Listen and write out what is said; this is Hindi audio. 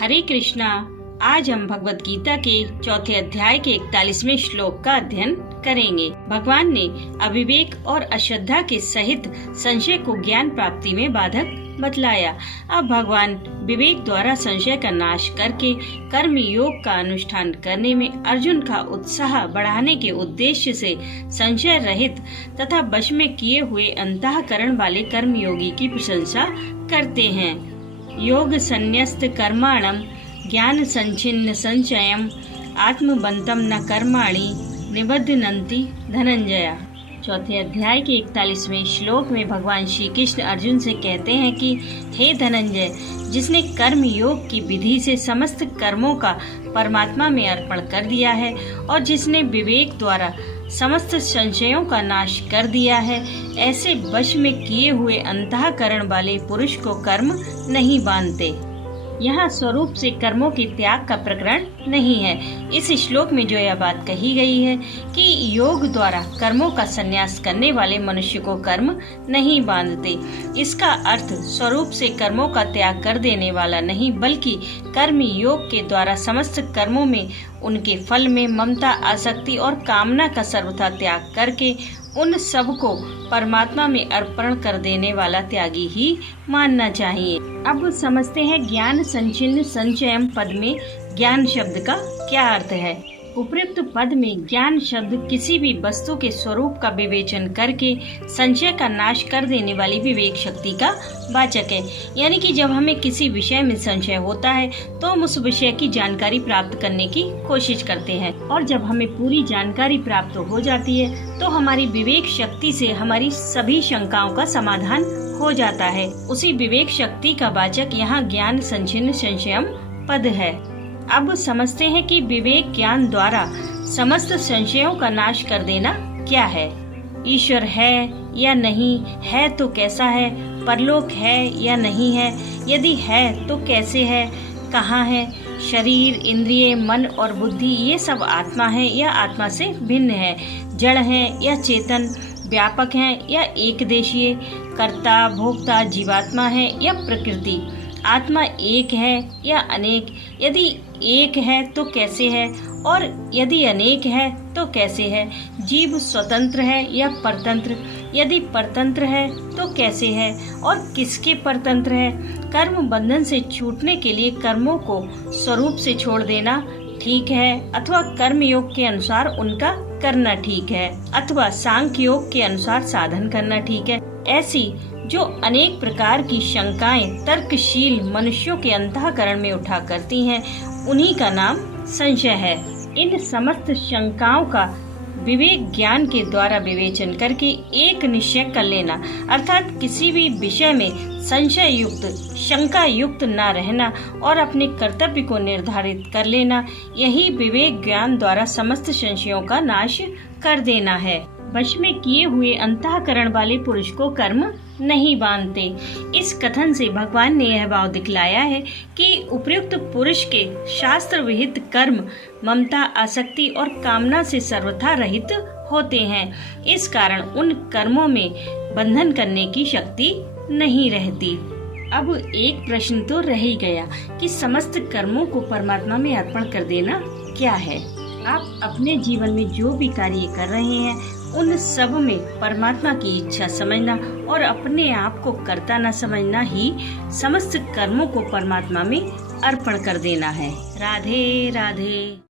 हरे कृष्णा। आज हम भगवत गीता के चौथे अध्याय के 41वें श्लोक का अध्ययन करेंगे। भगवान ने अविवेक और अश्रद्धा के सहित संशय को ज्ञान प्राप्ति में बाधक बतलाया। अब भगवान विवेक द्वारा संशय का नाश करके कर्म योग का अनुष्ठान करने में अर्जुन का उत्साह बढ़ाने के उद्देश्य से संशय रहित तथा वश में किए हुए अंतःकरण वाले कर्म योगी की प्रशंसा करते हैं। योग संन्यस्त कर्माणम ज्ञान संचिन्न संचयम आत्मबंतम न कर्माणि निबध्नन्ति धनंजया। चौथे अध्याय के 41वें श्लोक में भगवान श्री कृष्ण अर्जुन से कहते हैं कि हे धनंजय, जिसने कर्म योग की विधि से समस्त कर्मों का परमात्मा में अर्पण कर दिया है और जिसने विवेक द्वारा समस्त संशयों का नाश कर दिया है, ऐसे वश में किए हुए अंतःकरण वाले पुरुष को कर्म नहीं बांधते। यहाँ स्वरूप से कर्मों के त्याग का प्रकरण नहीं है। इस श्लोक में जो यह बात कही गई है कि योग द्वारा कर्मों का संन्यास करने वाले मनुष्य को कर्म नहीं बांधते, इसका अर्थ स्वरूप से कर्मों का त्याग कर देने वाला नहीं, बल्कि कर्म योग के द्वारा समस्त कर्मों में उनके फल में ममता, आसक्ति और कामना का सर्वथा त्याग करके उन सब को परमात्मा में अर्पण कर देने वाला त्यागी ही मानना चाहिए। अब समझते हैं ज्ञान संचिन्न संचयम पद में ज्ञान शब्द का क्या अर्थ है। उपयुक्त पद में ज्ञान शब्द किसी भी वस्तु के स्वरूप का विवेचन करके संशय का नाश कर देने वाली विवेक शक्ति का वाचक है। यानी कि जब हमें किसी विषय में संशय होता है तो हम उस विषय की जानकारी प्राप्त करने की कोशिश करते हैं, और जब हमें पूरी जानकारी प्राप्त हो जाती है तो हमारी विवेक शक्ति से हमारी सभी शंकाओं का समाधान हो जाता है। उसी विवेक शक्ति का वाचक यहाँ ज्ञान संचिन्न संशयम पद है। अब समझते हैं कि विवेक ज्ञान द्वारा समस्त संशयों का नाश कर देना क्या है। ईश्वर है या नहीं है तो कैसा है, परलोक है या नहीं है, यदि है तो कैसे है, कहाँ है, शरीर, इंद्रिय, मन और बुद्धि ये सब आत्मा है या आत्मा से भिन्न है, जड़ है या चेतन, व्यापक है या एकदेशीय, कर्ता भोक्ता जीवात्मा है या प्रकृति, आत्मा एक है या अनेक, यदि एक है तो कैसे है और यदि अनेक है तो कैसे है, जीव स्वतंत्र है या परतंत्र, यदि परतंत्र है तो कैसे है और किसके परतंत्र है, कर्म बंधन से छूटने के लिए कर्मों को स्वरूप से छोड़ देना ठीक है अथवा कर्म योग के अनुसार उनका करना ठीक है अथवा सांख्य योग के अनुसार साधन करना ठीक है। ऐसी जो अनेक प्रकार की शंकाएं तर्कशील मनुष्यों के अंतःकरण में उठा करती हैं, उन्हीं का नाम संशय है। इन समस्त शंकाओं का विवेक ज्ञान के द्वारा विवेचन करके एक निश्चय कर लेना, अर्थात किसी भी विषय में संशय युक्त, शंका युक्त न रहना और अपने कर्तव्य को निर्धारित कर लेना, यही विवेक ज्ञान द्वारा समस्त संशयों का नाश कर देना है। वश में किए हुए अंतःकरण वाले पुरुष को कर्म नहीं बांधते। इस कथन से भगवान ने यह भाव दिखलाया है कि उपयुक्त पुरुष के शास्त्र विहित कर्म ममता, आसक्ति और कामना से सर्वथा रहित होते हैं। इस कारण उन कर्मों में बंधन करने की शक्ति नहीं रहती। अब एक प्रश्न तो रह ही गया कि समस्त कर्मों को परमात्मा में अर्पण कर देना क्या है। आप अपने जीवन में जो भी कार्य कर रहे हैं उन सब में परमात्मा की इच्छा समझना और अपने आप को कर्ता न समझना ही समस्त कर्मों को परमात्मा में अर्पण कर देना है। राधे राधे।